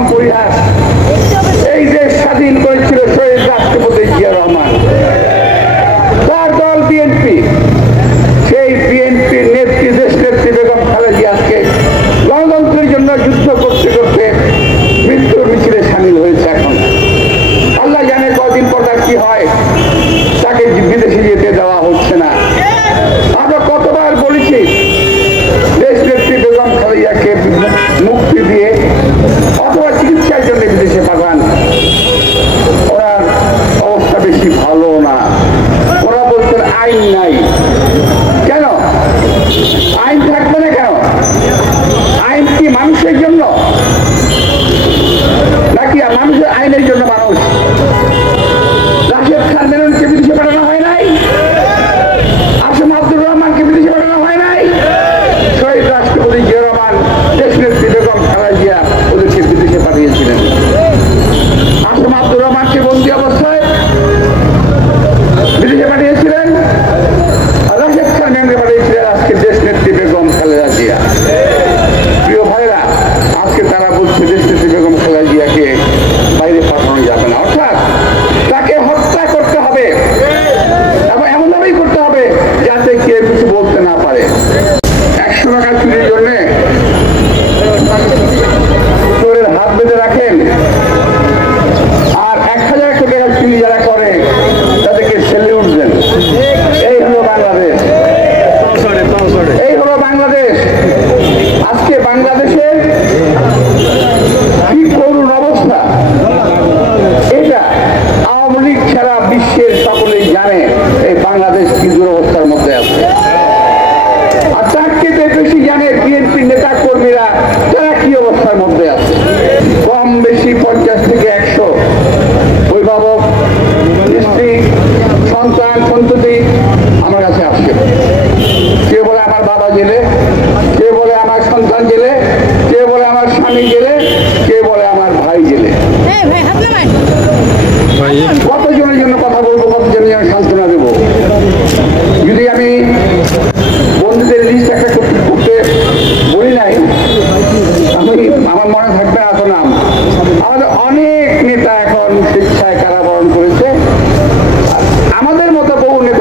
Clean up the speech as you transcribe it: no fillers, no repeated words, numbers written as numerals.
চরম পরিহাস। এই দেশ স্বাধীন করেছিল শহীদ রাষ্ট্রপতি জিয়া রহমান, তার দল বিএনপি। সেই বিএনপির নেত্রী, দেশ নেত্রী বেগম খালেদা জিয়া আজকে গণতন্ত্রের জন্য যুদ্ধ করতে করতে মৃত্যুর মিছিলে সামিল হয়েছে। এখন আল্লাহ জানে কদিন পর তার কি হয়, তাকে বিদেশে যেতে দেওয়া হচ্ছে না। আমরা কতবার বলেছি দেশ নেত্রী বেগম খালেদাকে মুক্তি দিয়ে অথবা চিকিৎসার জন্য বিদেশে পাঠান। ওনার অবস্থা বেশি ভালো না। ওরা বলছেন আইন নাই। কেন আইন থাকবে না? কেন আইন কি মানুষের জন্য নাকি মানুষের আইনের জন্য? মানুষ রাশেদ খান মেননকে বিদেশে পাঠানো হয় নাই, আসম আব্দুর রহমানকে বিদেশে পাঠানো হয় নাই, শহীদ রাষ্ট্রপতি জিয়া রহমান, দেশ নেত্রী বেগম খালেদা জিয়া ওদেরকে বিদেশে পাঠিয়েছিলেন। আসম আব্দুর রহমানকে বন্দী অবস্থায় বিদেশে পাঠিয়েছিলেন, রাশেদ খান মেননকে পাঠিয়েছিলেন আজকে দেশ নেত্রী বেগম খালেদা জিয়া। প্রিয় ভাইরা, আজকে তারা বলছে দেশ নেত্রী বেগম খালেদা জিয়াকে বাইরে পাঠানো যাবে না, অর্থাৎ তাকে হত্যা করতে হবে এবং এমনভাবেই করতে হবে যাতে কেউ কিছু বলতে না পারে। 100 টাকা চুরির জন্য চোরের হাত বেঁধে রাখেন, আর 1000 কোটি টাকা চুরি যারা করে তাদেরকে সেলিউট দেন। এই হলো বাংলাদেশ, এই হলো বাংলাদেশ। আজকে বাংলাদেশের কি করুণ অবস্থা, এটা আওয়ামী লীগ ছাড়া বিশ্বের সকলেই জানে এই বাংলাদেশ কি দুরবস্থার মধ্যে আছে। আর তার চেয়ে বেশি জানে বিএনপির নেতা কর্মীরা তারা কি অবস্থার মধ্যে আছে। কম বেশি 50 থেকে 100 অভিভাবক, স্ত্রী, সন্তান, সন্ততি আমার কাছে আসছে। কেউ বলে আমার বাবা জেলে, কেউ বলে আমার সন্তান জেলে, কেউ বলে আমার স্বামী জেলে, কেউ বলে আমার ভাই জেলে। কতজনের জন্য কথা বলবো, কতজনের জন্য সান্ত্বনা দেবো? যদি আমি বন্ধুদের লিস্ট একটা করতে বলি নাই, আমার মনে থাকবে না এত নাম। আমাদের অনেক নেতা এখন শিক্ষায় কারাবরণ করেছে। আমাদের মতো বহু নেতা